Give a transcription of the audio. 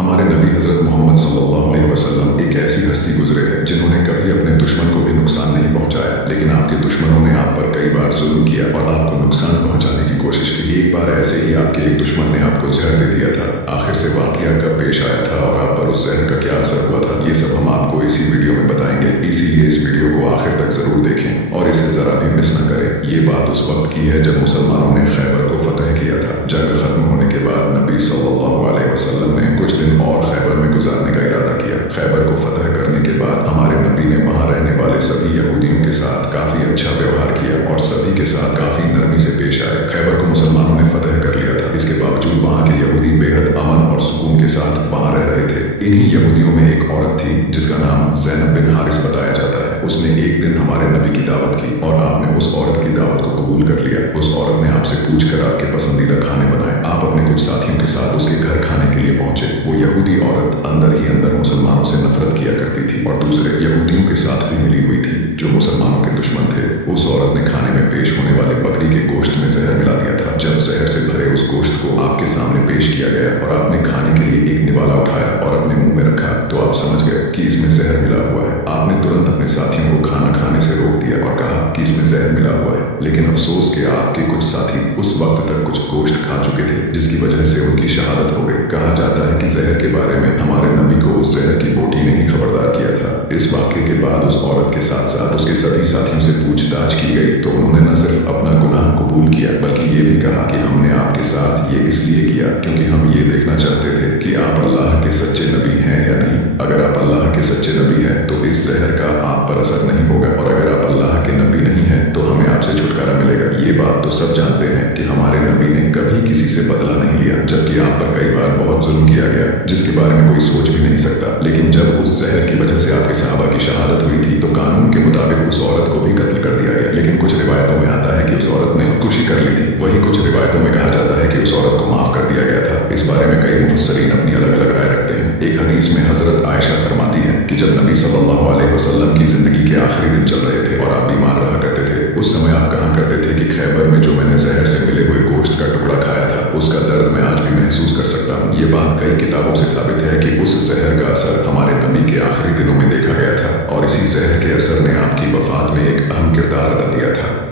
हमारे नबी हजरत मोहम्मद सल्लल्लाहु अलैहि वसल्लम एक ऐसी हस्ती गुजरे हैं जिन्होंने कभी अपने दुश्मन को भी नुकसान नहीं पहुंचाया, लेकिन आपके दुश्मनों ने आप पर कई बार जुल्म किया और आपको नुकसान पहुंचाने की कोशिश की। एक बार ऐसे ही आपके एक दुश्मन ने आपको जहर दे दिया था। आखिर से वाकया कब पेश आया था और आप पर उस जहर का क्या असर हुआ था, ये सब हम आपको इसी वीडियो में बताएंगे। इसीलिए इस वीडियो को आखिर तक जरूर देखें और इसे जरा भी मिस न करें। ये बात उस वक्त की है जब मुसलमानों ने खैबर को फतह किया था। जंग खत्म होने के बाद नबी सल्लल्लाहु अलैहि वसल्लम ने कुछ दिन और खैबर में गुजारने का इरादा किया। खैबर को फतह करने के बाद हमारे नबी ने वहां रहने वाले सभी यहूदियों के साथ काफी अच्छा व्यवहार किया और सभी के साथ काफी नरमी से पेश आए। खैबर को मुसलमानों ने फतह कर लिया था। इसके बावजूद वहां के यहूदी बेहद अमन और सुकून के साथ वहां रह रहे थे। इन्हीं यहूदियों में एक औरत थी जिसका नाम ज़ैनब बिन हारिस बताया जाता है। उसने एक दिन हमारे नबी की दावत की और आपने उस औरत की दावत को कबूल कर लिया। उस औरत ने आपसे पूछकर आपके पसंदीदा खाने बनाए। आप अपने कुछ साथियों के साथ उसके घर खाने के लिए पहुंचे। वो यहूदी औरत अंदर ही अंदर मुसलमानों से नफरत किया करती थी और दूसरे यहूदियों के साथ भी मिली हुई थी जो मुसलमानों के दुश्मन थे। उस औरत ने खाने में पेश होने वाले बकरी के गोश्त में जहर मिला दिया था। जब जहर से भरे उस गोश्त को आपके सामने पेश किया गया और आपने खाने के लिए एक निवाला उठाया और अपने मुंह में रखा तो आप समझ गए कि इसमें जहर मिला हुआ है। आपने तुरंत अपने साथियों को खाना खाने से रोक दिया और कहा कि इसमें जहर मिला हुआ है। लेकिन अफसोस कि आपके कुछ साथी उस वक्त तक कुछ गोश्त खा चुके थे जिसकी वजह से उनकी शहादत हो गई। कहा जाता है कि जहर के बारे में हमारे नबी को उस जहर की बोटी ने ही खबरदार किया था। इस वाक़े के बाद उस औरत के साथ साथ उसके सभी साथियों से पूछताछ की गई तो उन्होंने न सिर्फ अपना गुनाह कबूल किया बल्कि ये भी कहा कि हमने आपके साथ ये इसलिए किया क्योंकि हम ये देखना चाहते थे कि आप अल्लाह के सच्चे नबी हैं या नहीं। अगर आप अल्लाह के सच्चे नबी हैं तो इस जहर का आप पर असर नहीं होगा और अगर आप अल्लाह के नबी नहीं हैं तो हमें आपसे छुटकारा मिलेगा। ये बात तो सब जानते हैं कि हमारे नबी ने कभी किसी से बदला नहीं लिया, जबकि आप पर कई बार बहुत जुल्म किया गया जिसके बारे में कोई सोच भी नहीं सकता। लेकिन जब उस जहर की वजह से आपके सहाबा की शहादत हुई थी तो कानून के मुताबिक उस औरत को भी कत्ल कर दिया गया। लेकिन कुछ रिवायतों में आता है कि उस औरत ने खुदकुशी कर ली थी। वहीं कुछ रिवायतों में कहा जाता है कि उस औरत को माफ कर दिया गया था। इस बारे में कई मुफस्सरीन अपनी अलग अलग राय रखते हैं। एक हदीस में हजरत आयशा फरमाती है कि जब नबी सल्लल्लाहु अलैहि वसल्लम की जिंदगी के आखिरी दिन चल रहे थे और आप बीमार रहा करते थे, उस समय आप कहा करते थे कि खैबर में जो मैंने जहर से मिले हुए गोश्त का टुकड़ा खाया था उसका दर्द मैं आज भी महसूस कर सकता हूँ। ये बात कई किताबों से साबित है कि उस जहर का असर हमारे नबी के आखिरी दिनों में देखा गया था और इसी जहर के असर ने आपकी वफात में एक अहम किरदार अदा किया था।